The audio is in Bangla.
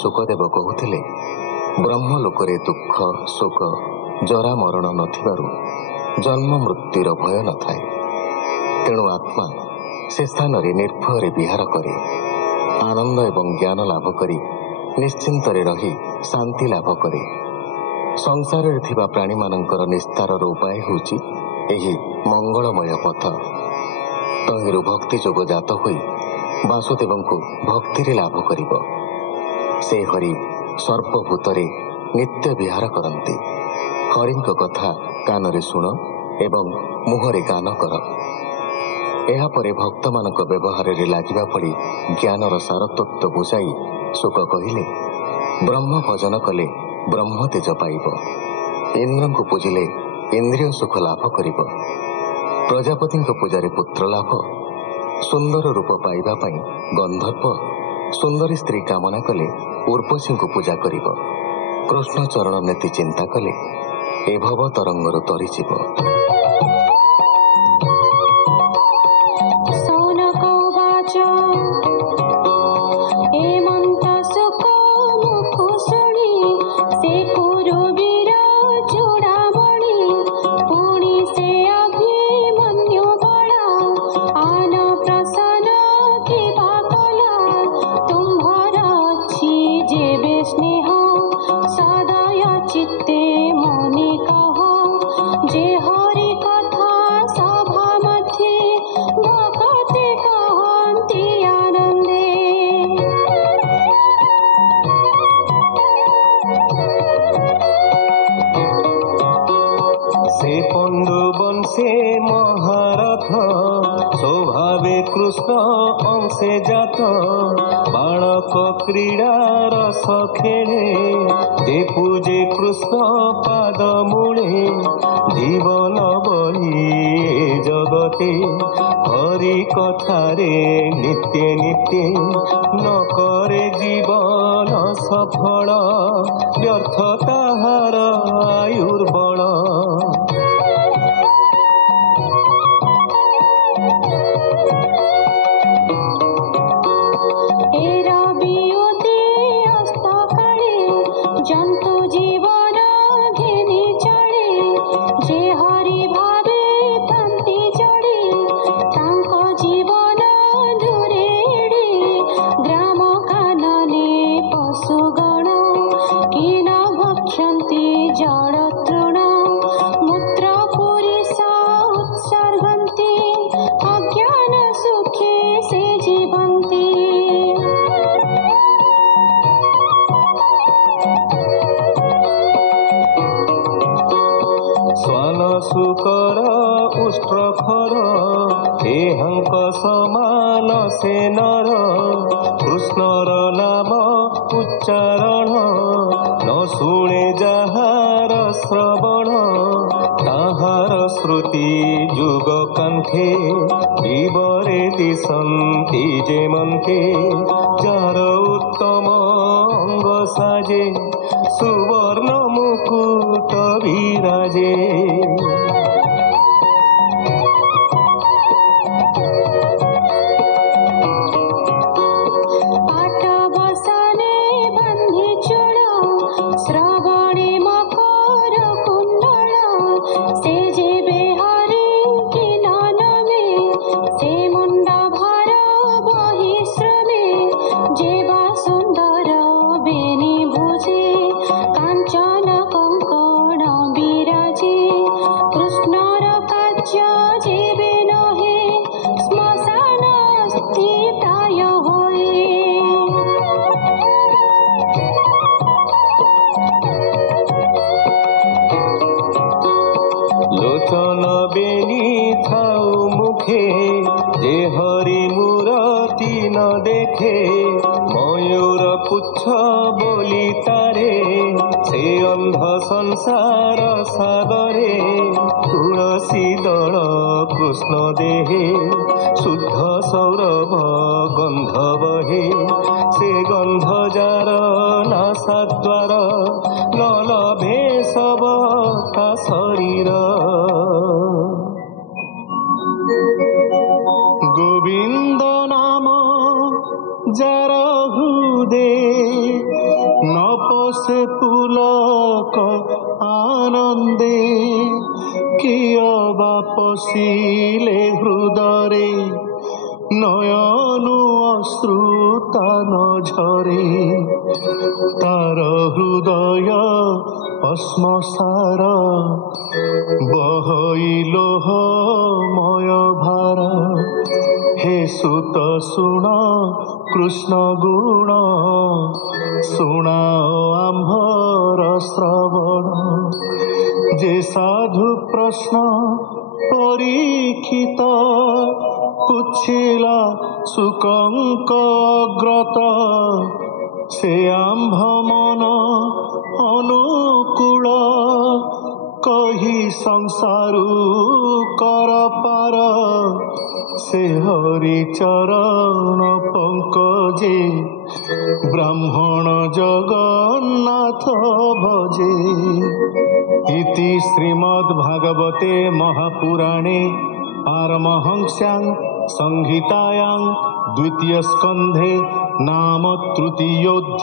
ସୁକଦେବ କହୁଥିଲେ, ବ୍ରହ୍ମଲୋକରେ ଦୁଃଖ ଶୋକ ଜରା ମରଣ ନଥିବାରୁ ଜନ୍ମ ମୃତ୍ୟୁର ଭୟ ନଥାଏ। ତେଣୁ ଆତ୍ମା ସେ ସ୍ଥାନରେ ନିର୍ଭୟରେ ବିହାର କରେ, ଆନନ୍ଦ ଏବଂ ଜ୍ଞାନ ଲାଭ କରି ନିଶ୍ଚିନ୍ତରେ ରହି ଶାନ୍ତି ଲାଭ କରେ। ସଂସାରରେ ଥିବା ପ୍ରାଣୀମାନଙ୍କର ନିସ୍ତାରର ଉପାୟ ହେଉଛି ଏହି ମଙ୍ଗଳମୟ ପଥ। ତହିଁରୁ ଭକ୍ତି ଯୋଗ ଜାତ ହୋଇ ବାସୁଦେବଙ୍କୁ ଭକ୍ତିରେ ଲାଭ କରିବ। ସେ ହରି ସର୍ବଭୂତରେ ନିତ୍ୟ ବିହାର କରନ୍ତି। ହରିଙ୍କ କଥା କାନରେ ଶୁଣ ଏବଂ ମୁହଁରେ ଗାନ କର। ଏହାପରେ ଭକ୍ତମାନଙ୍କ ବ୍ୟବହାରରେ ଲାଗିବା ପଡ଼ି ଜ୍ଞାନର ସାରତତ୍ତ୍ୱ ବୁଝାଇ ଶୁକ କହିଲେ, ବ୍ରହ୍ମ ଭଜନ କଲେ ବ୍ରହ୍ମ ତେଜ ପାଇବ, ଇନ୍ଦ୍ରଙ୍କୁ ପୂଜିଲେ ଇନ୍ଦ୍ରିୟ ସୁଖ ଲାଭ କରିବ, ପ୍ରଜାପତିଙ୍କ ପୂଜାରେ ପୁତ୍ର ଲାଭ, ସୁନ୍ଦର ରୂପ ପାଇବା ପାଇଁ ଗନ୍ଧର୍ବ, ସୁନ୍ଦରୀ ସ୍ତ୍ରୀ କାମନା କଲେ ଉର୍ବଶୀଙ୍କୁ ପୂଜା କରିବ, କୃଷ୍ଣ ଚରଣ ନେତି ଚିନ୍ତା କଲେ ଏ ଭବ ତରଙ୍ଗରୁ ତରିଯିବ। কৃষ্ণ অংশে জাত বালক ক্রীড়ার খেলে যে পূজে কৃষ্ণ পাদ মূলে জীবন বহি জগতে হরি কথারে নিত্যে নিত্যে ন করে জীবন সফল ব্যর্থ তাহার আয়ুর্বল। শুকর উষ্ট্রখর এহাঙ্ক সমান সে নর কৃষ্ণর নাম উচ্চারণ ন শুনে যাহার শ্রবণ তাহার শ্রুতি যুগ কণ্ঠে বিবরে দিশন্তি যে মন্থে যার উত্তম অঙ্গ সাজে সুবর্ণ মুকুট বিরাজে। লোচন বেনি থাও মুখে যে হরি মূরতি ন দেখে ময়ূর পুচ্ছ বলি তারে সে অন্ধ সংসার সাগরে তুলসী দল কৃষ্ণ দেহে শুদ্ধ সৌরভ গন্ধ বহে সে গন্ধ যার নাসাদ্বার ন লভে সব তা শরীর। গোবিন্দ নাম যার হৃদে ବସିଲେ ହୃଦରେ ନୟନୁ ଅଶ୍ରୁତା ନ ଝରେ। ତାର ହୃଦୟ ଅଶ୍ମସାର ବହଇ ଲୋହମୟ ଭାର। ହେ ସୁତ ଶୁଣ କୃଷ୍ଣ ଗୁଣ, ଶୁଣାଅ ଆମ୍ଭର ଶ୍ରବଣ। ଯେ ସାଧୁ ପ୍ରଶ୍ନ ପରୀକ୍ଷିତ ପୁଛିଲା ଶୁକଙ୍କ ଅଗ୍ରତ। ସେ ଆମ୍ଭ ମନ ଅନୁକୂଳ କହି ସଂସାରୁ କର ପାର। ସେ ହରି ଚରଣ ପଙ୍କଜେ ବ୍ରାହ୍ମଣ ଜଗନ୍ନାଥ ଭଜେ। ଇତି ଶ୍ରୀମଦ୍ଭାଗବତେ ମହାପୁରାଣେ ପାରମହଂସ୍ୟାଂ ସଂହିତାयां द्वितीय स्कन्धे नाम तृतीयोऽध्यायः।